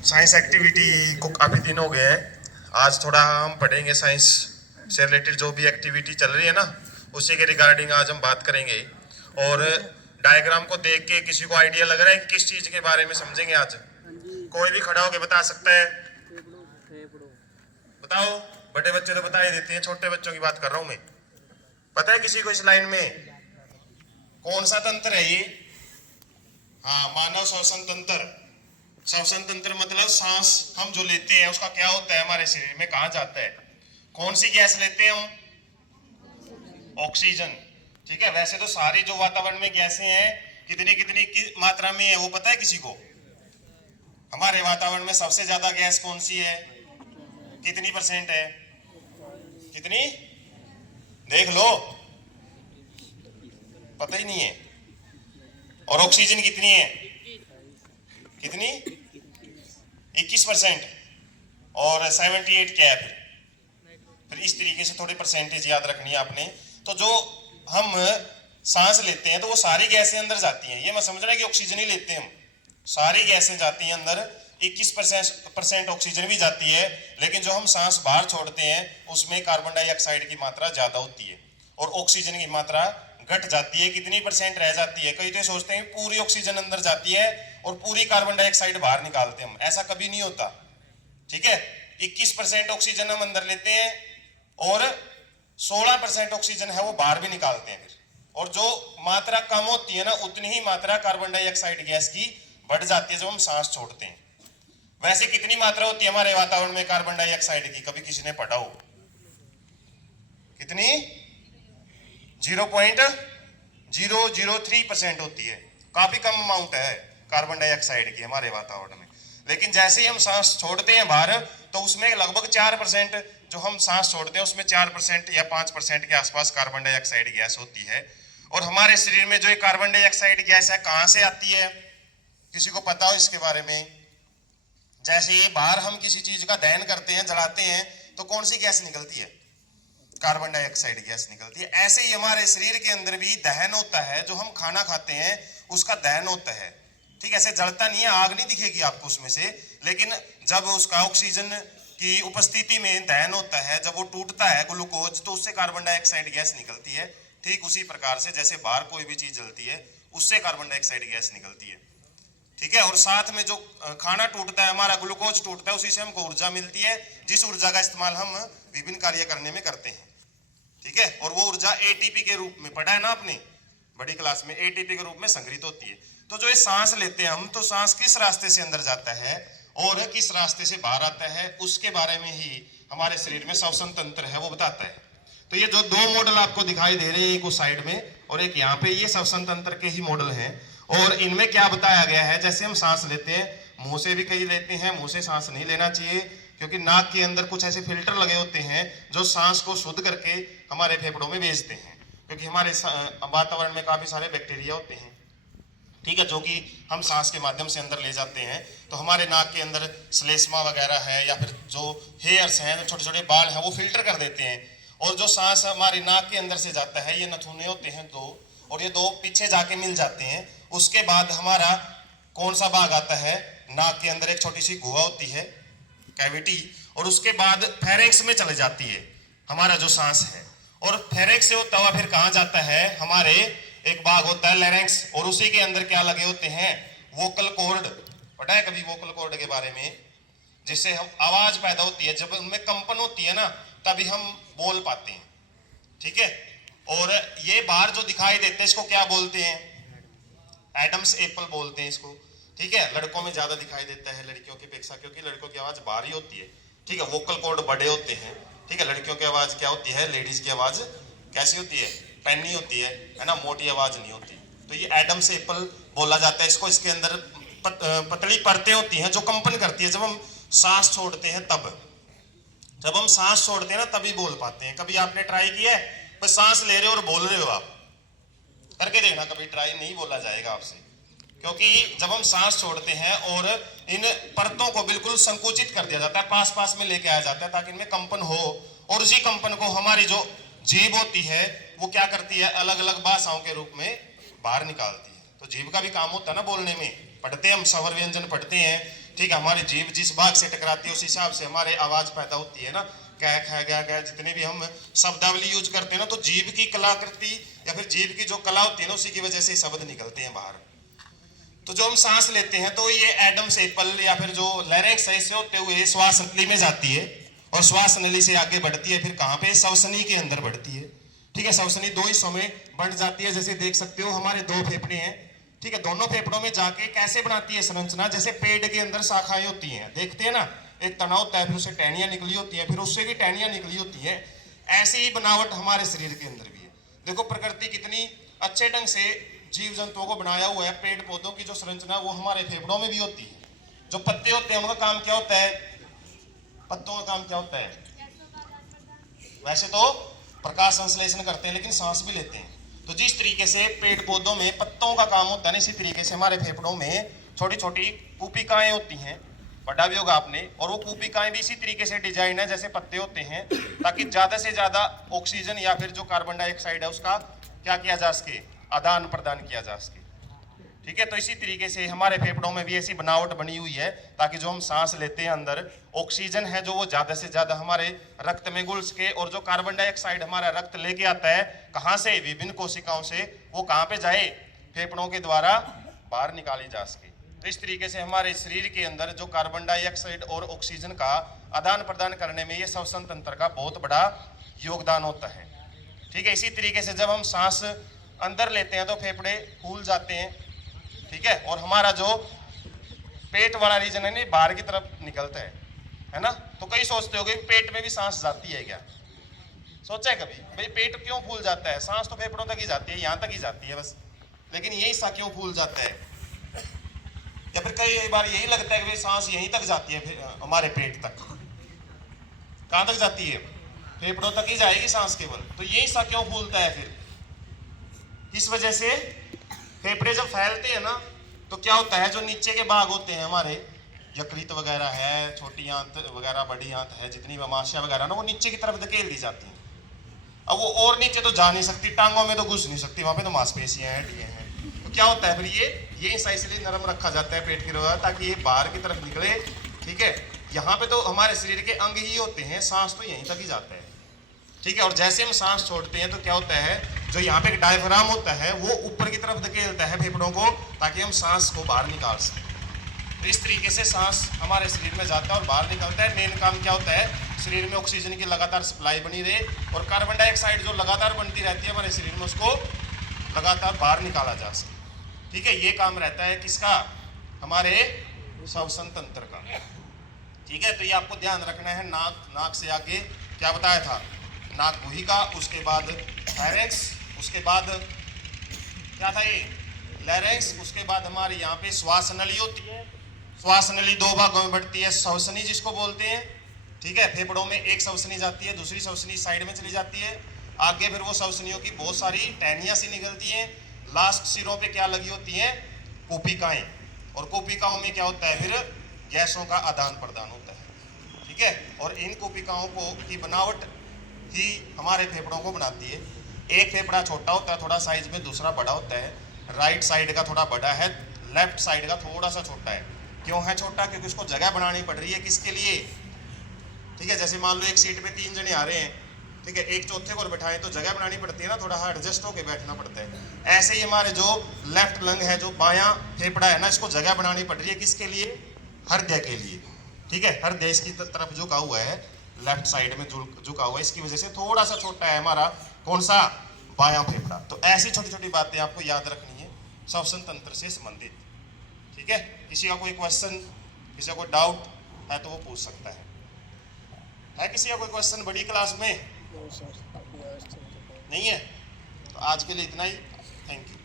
Science activity को काफ़ी दिन हो गए हैं। आज थोड़ा हम पढ़ेंगे साइंस से रिलेटेड जो भी एक्टिविटी चल रही है ना, उसी के रिगार्डिंग आज हम बात करेंगे। और डायग्राम को देख के किसी को आइडिया लग रहा है कि किस चीज़ के बारे में समझेंगे आज? कोई भी खड़ा होकर बता सकता है? बताओ। बड़े बच्चे तो बता ही देते हैं, छोटे बच्चों की बात कर रहा हूँ मैं। पता है किसी को इस लाइन में कौन सा तंत्र है ये? हाँ, मानव श्वसन तंत्र। श्वसन तंत्र मतलब सांस हम जो लेते हैं उसका क्या होता है, हमारे शरीर में कहाँ जाता है? कौन सी गैस लेते हैं हम? ऑक्सीजन। ठीक है, वैसे तो सारी जो वातावरण में गैसें हैं कितनी कितनी की मात्रा में है वो पता है किसी को? हमारे वातावरण में सबसे ज्यादा गैस कौन सी है? कितनी % है? कितनी? देख लो, पता ही नहीं है। और ऑक्सीजन कितनी है? कितनी? 21%। और 78 क्या है फिर इस तरीके से थोड़ी परसेंटेज याद रखनी है आपने। तो जो हम सांस लेते हैं तो वो सारी गैसें अंदर जाती हैं, ये मैं समझ रहा है कि ऑक्सीजन ही लेते हैं हम। सारी गैसें जाती हैं अंदर, 21% ऑक्सीजन भी जाती है, लेकिन जो हम सांस बाहर छोड़ते हैं उसमें कार्बन डाइऑक्साइड की मात्रा ज्यादा होती है और ऑक्सीजन की मात्रा घट जाती है। कितनी % रह जाती है? कई तो सोचते हैं पूरी ऑक्सीजन अंदर जाती है और पूरी कार्बन डाइऑक्साइड बाहर निकालते हैं हम, ऐसा कभी नहीं होता। ठीक है, 21% ऑक्सीजन हम अंदर लेते हैं और 16% ऑक्सीजन है वो बाहर भी निकालते हैं फिर। और जो मात्रा कम होती है ना, उतनी ही मात्रा कार्बन डाइऑक्साइड गैस की बढ़ जाती है जब हम सांस छोड़ते हैं। वैसे कितनी मात्रा होती है हमारे वातावरण में कार्बन डाइऑक्साइड की? कभी किसी ने पढ़ा हो? कितनी? 0.003% होती है। काफी कम अमाउंट है कार्बन डाइऑक्साइड की हमारे वातावरण में। लेकिन जैसे ही हम सांस छोड़ते हैं बाहर तो उसमें लगभग 4%, जो हम सांस छोड़ते हैं उसमें 4% या 5% के आसपास कार्बन डाइऑक्साइड गैस होती है। और हमारे शरीर में जो ये कार्बन डाइऑक्साइड गैस है कहाँ से आती है? किसी को पता हो इसके बारे में? जैसे ये बाहर हम किसी चीज का दहन करते हैं, जलाते हैं, तो कौन सी गैस निकलती है? कार्बन डाइऑक्साइड गैस निकलती है। ऐसे ही हमारे शरीर के अंदर भी दहन होता है, जो हम खाना खाते हैं उसका दहन होता है। ठीक, ऐसे जलता नहीं है, आग नहीं दिखेगी आपको उसमें से, लेकिन जब उसका ऑक्सीजन की उपस्थिति में दहन होता है, जब वो टूटता है ग्लूकोज, तो उससे कार्बन डाइऑक्साइड गैस निकलती है। ठीक उसी प्रकार से जैसे बाहर कोई भी चीज जलती है उससे कार्बन डाइऑक्साइड गैस निकलती है। ठीक है, और साथ में जो खाना टूटता है, हमारा ग्लूकोज टूटता है, उसी से हमको ऊर्जा मिलती है, जिस ऊर्जा का इस्तेमाल हम विभिन्न कार्य करने में करते हैं। ठीक है, और वो ऊर्जा एटीपी के रूप में, पढ़ा है ना आपने बड़ी क्लास में, एटीपी के रूप में संग्रहित होती है। तो जो ये सांस लेते हैं हम, तो सांस किस रास्ते से अंदर जाता है और किस रास्ते से बाहर आता है, उसके बारे में ही हमारे शरीर में श्वसन तंत्र है वो बताता है। तो ये जो दो मॉडल आपको दिखाई दे रहे हैं, एक उस साइड में और एक यहाँ पे, ये श्वसन तंत्र के ही मॉडल हैं। और इनमें क्या बताया गया है, जैसे हम सांस लेते हैं, मुंह से भी कई लेते हैं, मुंह से सांस नहीं लेना चाहिए, क्योंकि नाक के अंदर कुछ ऐसे फिल्टर लगे होते हैं जो सांस को शुद्ध करके हमारे फेफड़ों में भेजते हैं, क्योंकि हमारे वातावरण में काफी सारे बैक्टीरिया होते हैं। ठीक है, जो कि हम सांस के माध्यम से अंदर ले जाते हैं। तो हमारे नाक के अंदर श्लेष्मा वगैरह है या फिर जो हेयर्स हैं, छोटे छोटे बाल हैं, वो फिल्टर कर देते हैं। और जो सांस हमारी नाक के अंदर से जाता है, ये नथुने होते हैं दो, और ये दो पीछे जाके मिल जाते हैं। उसके बाद हमारा कौन सा भाग आता है? नाक के अंदर एक छोटी सी गुहा होती है, कैविटी, और उसके बाद फेरेंक्स में चले जाती है हमारा जो सांस है। और फेरेंक्स से होता हुआ फिर कहाँ जाता है? हमारे एक भाग होता है लैरिंक्स, और उसी के अंदर क्या लगे होते हैं? Vocal cord. पता है कभी वोकल कॉर्ड के बारे में? जिससे हम आवाज पैदा होती है, जब उनमें कंपन होती है ना, तभी हम बोल पाते हैं। ठीक है, और ये बाहर जो दिखाई देते हैं इसको क्या बोलते हैं? एडम्स एप्पल बोलते हैं इसको। ठीक है, लड़कों में ज्यादा दिखाई देता है लड़कियों की अपेक्षा, क्योंकि लड़कों की आवाज भारी होती है। ठीक है, वोकल कॉर्ड बड़े होते हैं। ठीक है, लड़कियों की आवाज क्या होती है? लेडीज की आवाज कैसी होती है? पैनी होती है ना, मोटी आवाज नहीं होती। तो ये एडम्स एप्पल बोला जाता है इसको। इसके अंदर पतली परतें होती हैं जो कंपन करती है जब हम सांस छोड़ते हैं तब। जब हम सांस छोड़ते हैं ना तभी बोल पाते हैं। कभी आपने ट्राई किया है? बस सांस ले रहे हो और बोल रहे हो, आप करके देखना, कभी ट्राई नहीं बोला जाएगा आपसे, क्योंकि जब हम सांस छोड़ते हैं और इन परतों को बिल्कुल संकुचित कर दिया जाता है, पास पास में लेके आया जाता है ताकि इनमें कंपन हो, और उसी कंपन को हमारी जो जीभ होती है वो क्या करती है? अलग अलग भाषाओं के रूप में बाहर निकालती है। तो जीभ का भी काम होता है ना बोलने में, पढ़ते हैं हम, स्वर व्यंजन पढ़ते हैं। ठीक है, हमारी जीभ जिस भाग से टकराती है उस हिसाब से हमारे आवाज पैदा होती है ना, क्या खा गया जितने भी हम शब्दावली यूज करते हैं ना, तो जीभ की कलाकृति या फिर जीभ की जो कला होती है ना, उसी की वजह से शब्द निकलते हैं बाहर। तो जो हम सांस लेते हैं तो ये एडम सेपल या फिर जो लैरिंक्स है इससे होते हुए श्वास नली में जाती है और श्वास नली से आगे बढ़ती है, फिर कहाँ पे, श्वसनी के अंदर बढ़ती है। ठीक है, श्वसनी दो हिस्सों में बंट जाती है। जैसे देख सकते हो हमारे दो फेफड़े हैं, ठीक है, दोनों फेफड़ों में जाके कैसे बनाती है संरचना, जैसे पेड़ के अंदर शाखाएं होती हैं, देखते हैं ना, एक तना होता है, फिर उससे टहनियां निकली होती हैं, फिर उससे भी टहनियां निकली होती हैं। ऐसी ही बनावट हमारे शरीर के अंदर भी है। देखो प्रकृति कितनी अच्छे ढंग से जीव जंतुओं को बनाया हुआ है। पेड़ पौधों की जो संरचना वो हमारे फेफड़ों में भी होती है। जो पत्ते होते हैं उनका काम क्या होता है, पत्तों का काम क्या होता है, वैसे तो प्रकाश संश्लेषण करते हैं लेकिन सांस भी लेते हैं। तो जिस तरीके से पेड़ पौधों में पत्तों का काम होता है ना, इसी तरीके से हमारे फेफड़ों में छोटी छोटी कूपिकाएं होती हैं, पढ़ा भी होगा आपने, और वो कूपिकाएं भी इसी तरीके से डिजाइन है जैसे पत्ते होते हैं, ताकि ज्यादा से ज्यादा ऑक्सीजन या फिर जो कार्बन डाइऑक्साइड है उसका क्या किया जा सके, आदान प्रदान किया जा सके। ठीक है, तो इसी तरीके से हमारे फेफड़ों में भी ऐसी बनावट बनी हुई है ताकि जो हम सांस लेते हैं अंदर ऑक्सीजन है जो वो ज्यादा से ज्यादा हमारे रक्त में घुल सके, और जो कार्बन डाइऑक्साइड हमारा रक्त लेके आता है कहाँ से, विभिन्न कोशिकाओं से, वो कहाँ पे जाए, फेफड़ों के द्वारा बाहर निकाली जा सके। तो इस तरीके से हमारे शरीर के अंदर जो कार्बन डाइऑक्साइड और ऑक्सीजन का आदान प्रदान करने में ये श्वसन तंत्र का बहुत बड़ा योगदान होता है। ठीक है, इसी तरीके से जब हम सांस अंदर लेते हैं तो फेफड़े फूल जाते हैं, ठीक है, और हमारा जो पेट वाला रीजन है ना बाहर की तरफ निकलता है ना। तो कई सोचते होंगे पेट में भी सांस जाती है क्या, सोचा है कभी भाई पेट क्यों फूल जाता है, सांस तो फेफड़ों तक ही जाती है, यहाँ तक ही जाती है बस, लेकिन ये हिस्सा क्यों फूल जाता है, या फिर कई बार यही लगता है कि भाई सांस यहीं तक जाती है, हमारे पेट तक, कहाँ तक जाती है, फेफड़ों तक ही जाएगी सांस केवल, तो ये हिस्सा क्यों फूलता है फिर, इस वजह से फेफड़े जब फैलते हैं ना तो क्या होता है, जो नीचे के भाग होते हैं हमारे, यकृत वगैरह है, छोटी आंत वगैरह, बड़ी आंत है, जितनी अमाशय वगैरह ना, वो नीचे की तरफ धकेल दी जाती हैं। अब वो और नीचे तो जा नहीं सकती, टांगों में तो घुस नहीं सकती, वहां पे तो मांसपेशियां हैं, हड्डियां हैं। तो क्या होता है फिर ये हिस्सा इसलिए नरम रखा जाता है पेट की रोगा, ताकि ये बाहर की तरफ निकले। ठीक है, यहाँ पे तो हमारे शरीर के अंग ही होते हैं, सांस तो यहीं तक ही जाता है। ठीक है, और जैसे हम सांस छोड़ते हैं तो क्या होता है, जो यहाँ पे डायफ्राम होता है वो ऊपर की तरफ धकेलता है फेफड़ों को, ताकि हम सांस को बाहर निकाल सकें। तो इस तरीके से सांस हमारे शरीर में जाता है और बाहर निकलता है। मेन काम क्या होता है, शरीर में ऑक्सीजन की लगातार सप्लाई बनी रहे, और कार्बन डाइऑक्साइड जो लगातार बनती रहती है हमारे शरीर में, उसको लगातार बाहर निकाला जा सके। ठीक है, ये काम रहता है किसका, हमारे श्वसन तंत्र का। ठीक है, तो ये आपको ध्यान रखना है। नाक से आगे क्या बताया था, नाक गुहिका, उसके बाद फायरेक्स, उसके बाद क्या था ये, लैरिंक्स, उसके बाद हमारे यहाँ पे श्वास नली होती है। श्वास नली दो भागों में बढ़ती है, श्वसनी जिसको बोलते हैं। ठीक है, फेफड़ों में एक श्वसनी जाती है, दूसरी श्वसनी साइड में चली जाती है, आगे फिर वो श्वसनियों की बहुत सारी टहनियाँ सी निकलती हैं। लास्ट सिरों पे क्या लगी होती हैं, कूपिकाएं, और कूपिकाओं में क्या होता है, फिर गैसों का आदान प्रदान होता है। ठीक है, और इन कूपिकाओं को की बनावट ही हमारे फेफड़ों को बनाती है। एक फेफड़ा छोटा होता है थोड़ा साइज में, दूसरा बड़ा होता है। राइट साइड का थोड़ा बड़ा है, लेफ्ट साइड का थोड़ा सा छोटा है। क्यों है छोटा, क्योंकि उसको जगह बनानी पड़ रही है, किसके लिए, ठीक है, जैसे मान लो एक सीट पे 3 जने आ रहे हैं, ठीक है, एक चौथे को बैठाएं तो जगह बनानी पड़ती है ना, थोड़ा एडजस्ट होकर बैठना पड़ता है। ऐसे ही हमारे जो लेफ्ट लंग है, जो बायां फेफड़ा है ना, इसको जगह बनानी पड़ रही है, किसके लिए, हृदय के लिए। ठीक है, हृदय इसकी तरफ झुका हुआ है, लेफ्ट साइड में झुका हुआ है, इसकी वजह से थोड़ा सा छोटा है हमारा कौन सा, बायां फेफड़ा। तो ऐसी छोटी छोटी बातें आपको याद रखनी है श्वसन तंत्र से संबंधित। ठीक है, किसी का कोई क्वेश्चन, किसी का कोई डाउट है तो वो पूछ सकता है किसी का कोई क्वेश्चन बड़ी क्लास में नहीं है? तो आज के लिए इतना ही, थैंक यू।